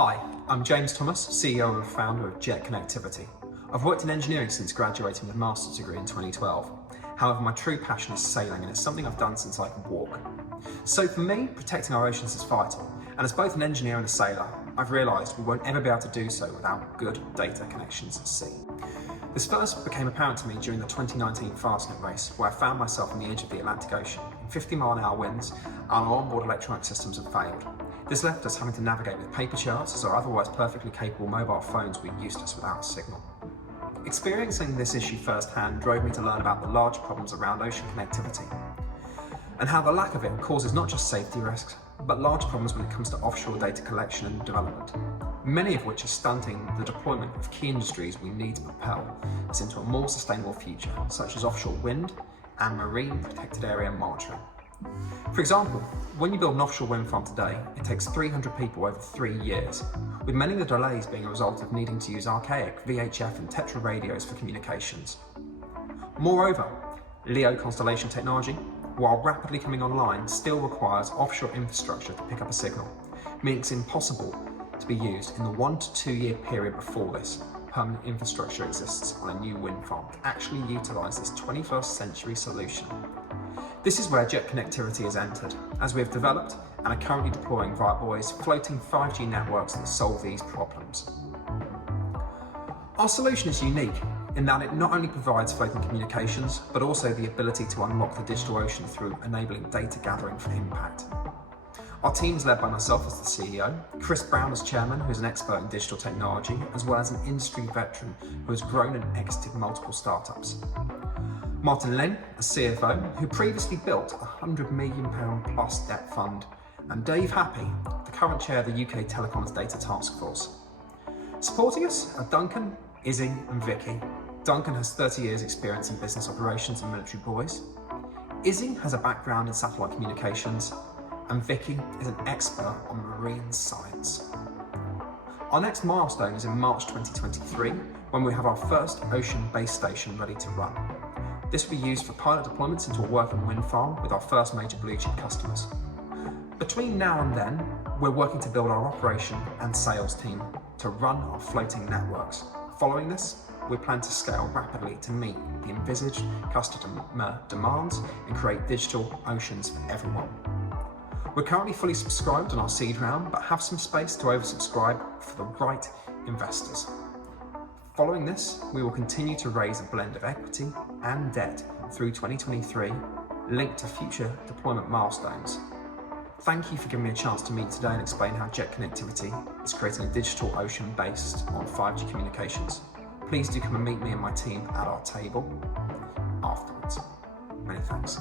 Hi, I'm James Thomas, CEO and founder of Jet Connectivity. I've worked in engineering since graduating with a master's degree in 2012. However, my true passion is sailing, and it's something I've done since I could walk. So for me, protecting our oceans is vital. And as both an engineer and a sailor, I've realised we won't ever be able to do so without good data connections at sea. This first became apparent to me during the 2019 Fastnet Race, where I found myself on the edge of the Atlantic Ocean in 50-mile-an-hour winds, and our onboard electronic systems had failed. This left us having to navigate with paper charts as our otherwise perfectly capable mobile phones were useless without a signal. Experiencing this issue firsthand drove me to learn about the large problems around ocean connectivity, and how the lack of it causes not just safety risks, but large problems when it comes to offshore data collection and development, many of which are stunting the deployment of key industries we need to propel us into a more sustainable future, such as offshore wind and marine protected area monitoring. For example, when you build an offshore wind farm today, it takes 300 people over 3 years, with many of the delays being a result of needing to use archaic VHF and Tetra radios for communications. Moreover, LEO constellation technology, while rapidly coming online, still requires offshore infrastructure to pick up a signal, meaning it's impossible to be used in the 1 to 2 year period before this permanent infrastructure exists on a new wind farm to actually utilise this 21st century solution. This is where Jet Connectivity has entered, as we have developed and are currently deploying via buoys floating 5G networks that solve these problems. Our solution is unique in that it not only provides floating communications, but also the ability to unlock the digital ocean through enabling data gathering for impact. Our team is led by myself as the CEO, Chris Brown as chairman, who is an expert in digital technology, as well as an industry veteran who has grown and exited multiple startups. Martin Ling, a CFO, who previously built a £100 million plus debt fund, and Dave Happy, the current chair of the UK Telecoms Data Task Force. Supporting us are Duncan, Izzy and Vicky. Duncan has 30 years experience in business operations and military buoys. Izzy has a background in satellite communications, and Vicky is an expert on marine science. Our next milestone is in March 2023, when we have our first ocean base station ready to run. This will be used for pilot deployments into a working wind farm with our first major blue chip customers. Between now and then, we're working to build our operation and sales team to run our floating networks. Following this, we plan to scale rapidly to meet the envisaged customer demands and create digital oceans for everyone. We're currently fully subscribed on our seed round, but have some space to oversubscribe for the right investors. Following this, we will continue to raise a blend of equity and debt through 2023, linked to future deployment milestones. Thank you for giving me a chance to meet today and explain how Jet Connectivity is creating a digital ocean based on 5G communications. Please do come and meet me and my team at our table afterwards. Many thanks.